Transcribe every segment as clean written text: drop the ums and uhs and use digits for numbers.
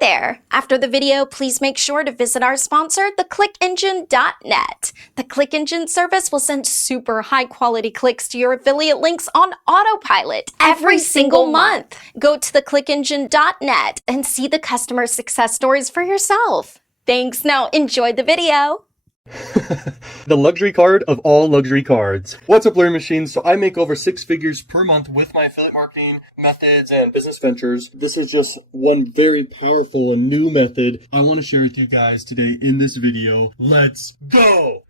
there! After the video, please make sure to visit our sponsor, theclickengine.net. The ClickEngine service will send super high-quality clicks to your affiliate links on autopilot every single month. Go to theclickengine.net and see the customer success stories for yourself. Thanks. Now enjoy the video. The luxury card of all luxury cards. What's up, Learning Machines? So I make over 6 figures per month with my affiliate marketing methods and business ventures. This is just one very powerful and new method I want to share with you guys today in this video. Let's go!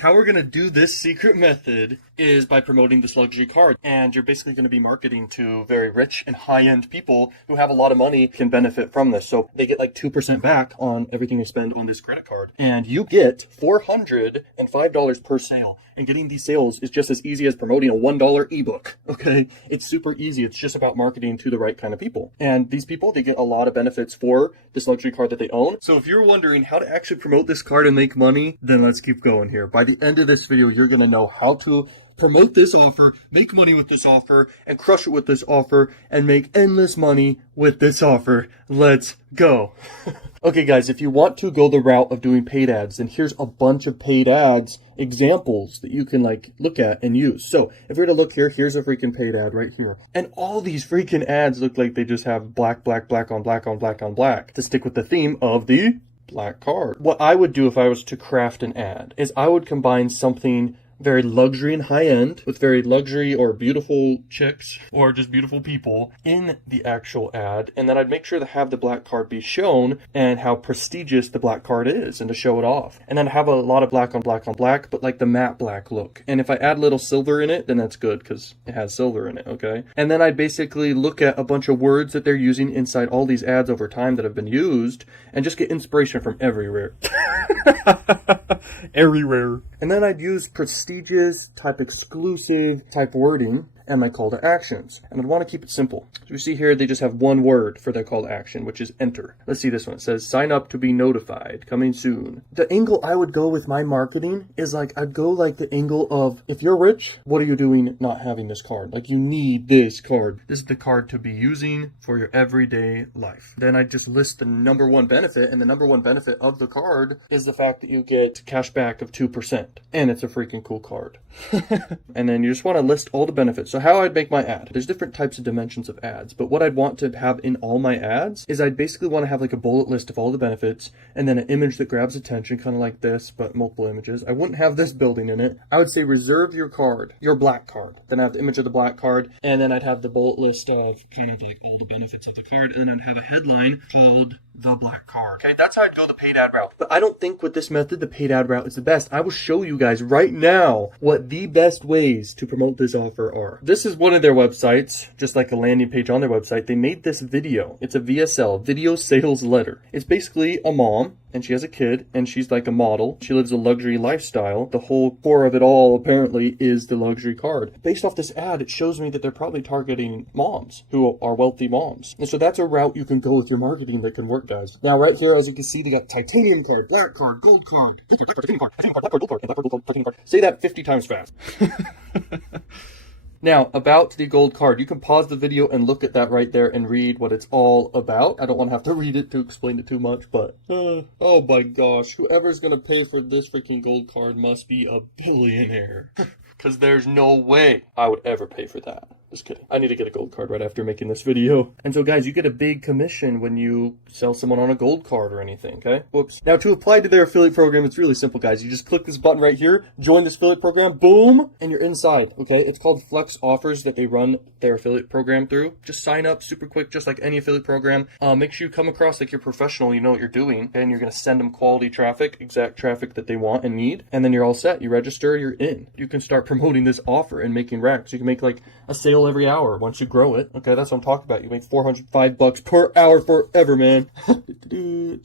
How we're going to do this secret method is by promoting this luxury card. And you're basically going to be marketing to very rich and high-end people who have a lot of money can benefit from this. So they get like 2% back on everything they spend on this credit card. And you get $405 per sale. And getting these sales is just as easy as promoting a $1 ebook, okay? It's super easy. It's just about marketing to the right kind of people. And these people, they get a lot of benefits for this luxury card that they own. So if you're wondering how to actually promote this card and make money, then let's keep going here. By the end of this video, you're going to know how to promote this offer, make money with this offer, and crush it with this offer, and make endless money with this offer. Let's go. Okay, guys, if you want to go the route of doing paid ads, then here's a bunch of paid ads examples that you can look at and use. So if we were to look here, here's a freaking paid ad right here. And all these freaking ads look like they just have black, black, black on black on black on black to stick with the theme of the black card. What I would do if I was to craft an ad is I would combine something very luxury and high-end with very luxury or beautiful chicks or just beautiful people in the actual ad, and then I'd make sure to have the black card be shown and how prestigious the black card is and to show it off, and then have a lot of black on black on black, but like the matte black look. And if I add a little silver in it, then that's good because it has silver in it, okay? And then I'd basically look at a bunch of words that they're using inside all these ads over time that have been used and just get inspiration from everywhere. Everywhere. And then I'd use prestigious type exclusive type wording and my call to actions. And I'd want to keep it simple. So you see here, they just have one word for their call to action, which is enter. Let's see this one. It says, sign up to be notified, coming soon. The angle I would go with my marketing is I'd go the angle of, if you're rich, what are you doing not having this card? You need this card. This is the card to be using for your everyday life. Then I just list the number one benefit, and the number one benefit of the card is the fact that you get cash back of 2%. And it's a freaking cool card. And then you just want to list all the benefits. So how I'd make my ad, there's different types of dimensions of ads, but what I'd want to have in all my ads is I'd basically want to have a bullet list of all the benefits and then an image that grabs attention, kind of like this, but multiple images. I wouldn't have this building in it. I would say reserve your card, your black card. Then I have the image of the black card, and then I'd have the bullet list of kind of all the benefits of the card, and then I'd have a headline called the black card. Okay, that's how I'd go the paid ad route. But I don't think with this method, the paid ad route is the best. I will show you guys right now what the best ways to promote this offer are. This is one of their websites, just like a landing page on their website. They made this video. It's a VSL, video sales letter. It's basically a mom, and she has a kid, and she's like a model. She lives a luxury lifestyle. The whole core of it all, apparently, is the luxury card. Based off this ad, it shows me that they're probably targeting moms who are wealthy moms. And so that's a route you can go with your marketing that can work, guys. Now, right here, as you can see, they got titanium card, black card, gold card, titanium card, black card, gold card, and black card, gold card, titanium card. Say that 50 times fast. Now, about the gold card, you can pause the video and look at that right there and read what it's all about. I don't want to have to read it to explain it too much, but oh my gosh, whoever's going to pay for this freaking gold card must be a billionaire. Because there's no way I would ever pay for that. Just kidding. I need to get a gold card right after making this video. And so guys, you get a big commission when you sell someone on a gold card or anything, okay? Whoops. Now to apply to their affiliate program, it's really simple, guys. You just click this button right here, join this affiliate program, boom, and you're inside, okay? It's called Flex Offers that they run their affiliate program through. Just sign up super quick, just like any affiliate program. Make sure you come across like you're professional, you know what you're doing, and you're going to send them quality traffic, exact traffic that they want and need, and then you're all set. You register, you're in. You can start promoting this offer and making racks. You can make a sale every hour once you grow it. Okay, that's what I'm talking about. You make $405 per hour forever, man.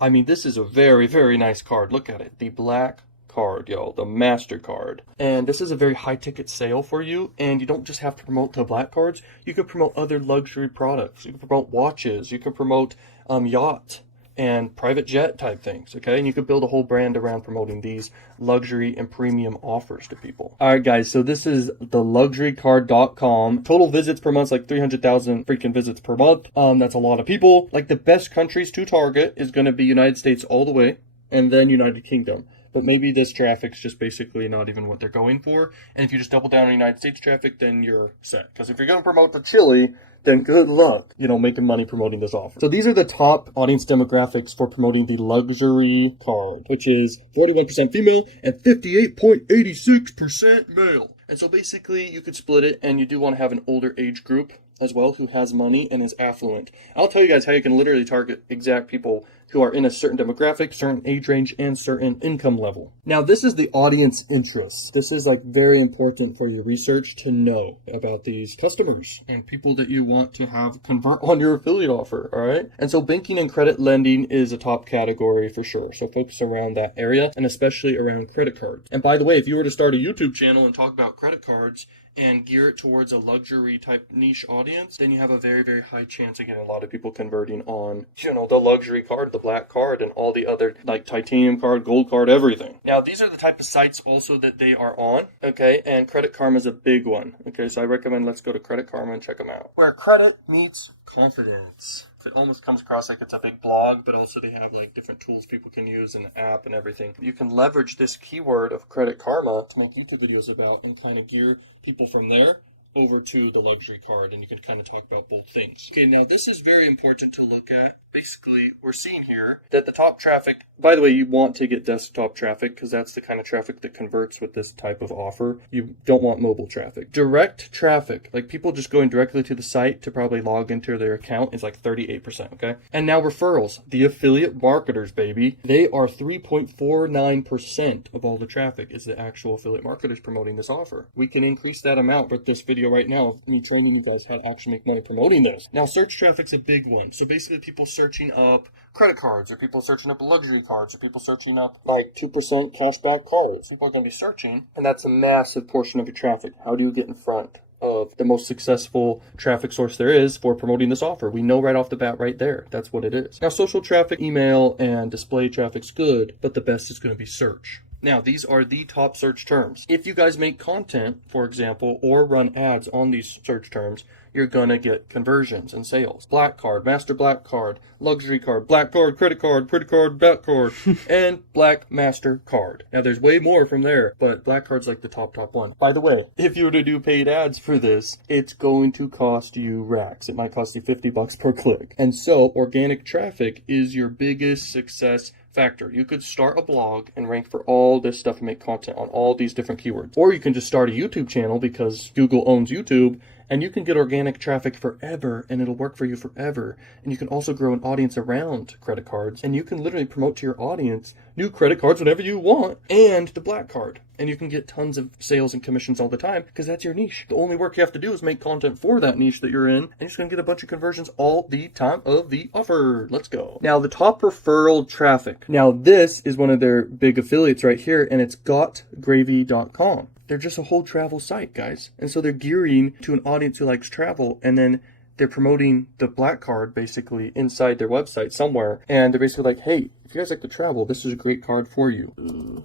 I mean, this is a very, very nice card. Look at it. The black card, yo, the MasterCard. And this is a very high ticket sale for you, and you don't just have to promote the black cards. You can promote other luxury products. You can promote watches. You can promote yacht and private jet type things, okay? And you could build a whole brand around promoting these luxury and premium offers to people. All right, guys, so this is theluxurycard.com. Total visits per month, like 300,000 freaking visits per month. That's a lot of people. Like, the best countries to target is going to be United States all the way, and then United Kingdom. But maybe this traffic's just basically not even what they're going for. And if you just double down on United States traffic, then you're set. Because if you're going to promote the Chile, then good luck, making money promoting this offer. So these are the top audience demographics for promoting the luxury card, which is 41% female and 58.86% male. And so basically you could split it, and you do want to have an older age group as well who has money and is affluent. I'll tell you guys how you can literally target exact people who are in a certain demographic, certain age range, and certain income level. Now, this is the audience interest. This is like very important for your research to know about these customers and people that you want to have convert on your affiliate offer, all right? And so banking and credit lending is a top category for sure. So focus around that area, and especially around credit cards. And by the way, if you were to start a YouTube channel and talk about credit cards and gear it towards a luxury type niche audience, then you have a very, very high chance of getting a lot of people converting on, the luxury card, the black card, and all the other like titanium card, gold card, everything. Now, these are the type of sites also that they are on, okay? And Credit Karma is a big one, okay? So I recommend let's go to Credit Karma and check them out. Where credit meets confidence. It almost comes across like it's a big blog, but also they have like different tools people can use in the app and everything. You can leverage this keyword of Credit Karma to make YouTube videos about and kind of gear people from there over to the luxury card, and you could kind of talk about both things. Okay, now this is very important to look at. Basically, we're seeing here that the top traffic, by the way, you want to get desktop traffic because that's the kind of traffic that converts with this type of offer. You don't want mobile traffic. Direct traffic, like people just going directly to the site to probably log into their account, is like 38%, okay? And now referrals, the affiliate marketers, baby, they are 3.49% of all the traffic is the actual affiliate marketers promoting this offer. We can increase that amount with this video right now of me training you guys how to actually make money promoting this. Now, search traffic's a big one. So basically people searching up credit cards, or people searching up luxury cards, or people searching up like 2% cashback cards. People are going to be searching, and that's a massive portion of your traffic. How do you get in front of the most successful traffic source there is for promoting this offer? We know right off the bat right there. That's what it is. Now, social traffic, email, and display traffic's good, but the best is going to be search. Now, these are the top search terms. If you guys make content, for example, or run ads on these search terms, you're gonna get conversions and sales. Black card, master black card, luxury card, black card, credit card, black card, and black master card. Now, there's way more from there, but black card's like the top one. By the way, if you were to do paid ads for this, it's going to cost you racks. It might cost you $50 per click. And so, organic traffic is your biggest success factor. You could start a blog and rank for all this stuff and make content on all these different keywords. Or you can just start a YouTube channel because Google owns YouTube, and you can get organic traffic forever, and it'll work for you forever. And you can also grow an audience around credit cards, and you can literally promote to your audience new credit cards whenever you want, and the black card. And you can get tons of sales and commissions all the time because that's your niche. The only work you have to do is make content for that niche that you're in, and you're just going to get a bunch of conversions all the time of the offer. Let's go. Now, the top referral traffic. Now, this is one of their big affiliates right here, and it's gotgravy.com. They're just a whole travel site, guys. And so they're gearing to an audience who likes travel, and then they're promoting the black card basically inside their website somewhere. And they're basically like, hey, if you guys like to travel, this is a great card for you.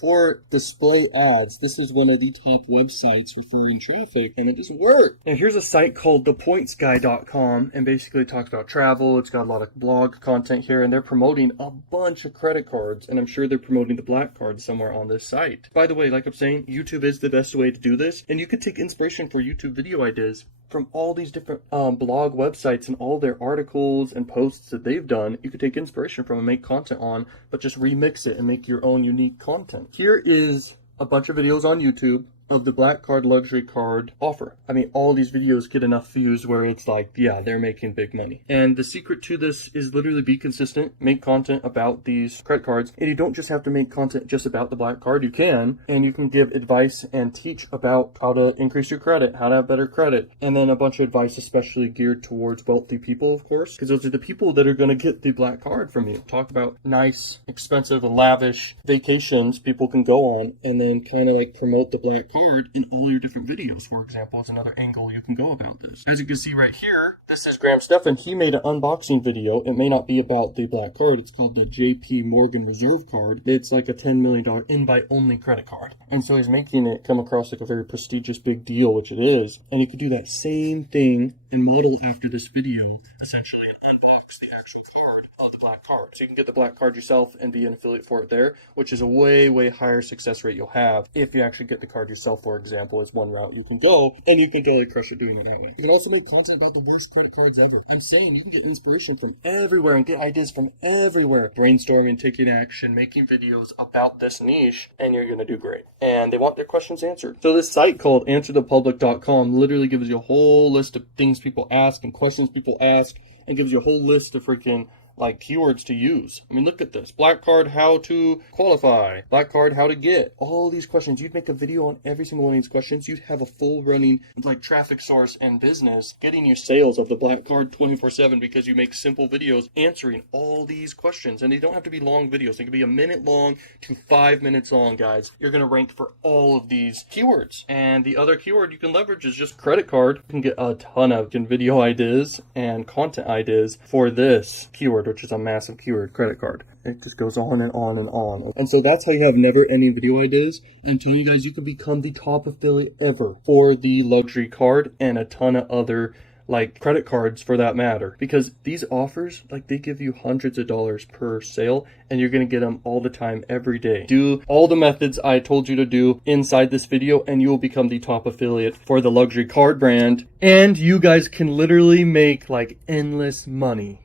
For display ads, this is one of the top websites referring traffic, and it doesn't work. Now, here's a site called thepointsguy.com, and basically talks about travel. It's got a lot of blog content here, and they're promoting a bunch of credit cards, and I'm sure they're promoting the black card somewhere on this site. By the way, like I'm saying, YouTube is the best way to do this, and you could take inspiration for YouTube video ideas from all these different blog websites and all their articles and posts that they've done. You could take inspiration from and make content on, but just remix it and make your own unique content. Here is a bunch of videos on YouTube of the black card luxury card offer. I mean, all these videos get enough views where it's like, yeah, they're making big money. And the secret to this is literally be consistent, make content about these credit cards. And you don't just have to make content just about the black card. You can, and you can give advice and teach about how to increase your credit, how to have better credit, and then a bunch of advice especially geared towards wealthy people, of course, because those are the people that are going to get the black card from you. Talk about nice, expensive, lavish vacations people can go on, and then kind of like promote the black card in all your different videos, for example, is another angle you can go about this. As you can see right here, this is Graham Stephan. He made an unboxing video. It may not be about the black card. It's called the JP Morgan Reserve card. It's like a $10 million invite-only credit card. And so he's making it come across like a very prestigious big deal, which it is. And you can do that same thing and model after this video, essentially, and unbox the actual card of the black card. So you can get the black card yourself and be an affiliate for it there, which is a way, way higher success rate you'll have if you actually get the card yourself, for example, is one route you can go, and you can totally crush it doing it that way. You can also make content about the worst credit cards ever. I'm saying you can get inspiration from everywhere and get ideas from everywhere. Brainstorming, taking action, making videos about this niche, and you're going to do great. And they want their questions answered. So this site called answerthepublic.com literally gives you a whole list of things people ask and questions people ask, and gives you a whole list of freaking like keywords to use. I mean, look at this. Black card, how to qualify. Black card, how to get. All these questions. You'd make a video on every single one of these questions. You'd have a full running like traffic source and business getting you sales of the black card 24/7 because you make simple videos answering all these questions. And they don't have to be long videos. They can be a minute long to 5 minutes long, guys. You're going to rank for all of these keywords. And the other keyword you can leverage is just credit card. You can get a ton of video ideas and content ideas for this keyword, which is a massive keyword, credit card. It just goes on and on and on. And so that's how you have never-ending video ideas. And I'm telling you guys, you can become the top affiliate ever for the luxury card and a ton of other like credit cards for that matter, because these offers, like, they give you hundreds of dollars per sale, and you're going to get them all the time, every day. Do all the methods I told you to do inside this video, and you will become the top affiliate for the luxury card brand, and you guys can literally make like endless money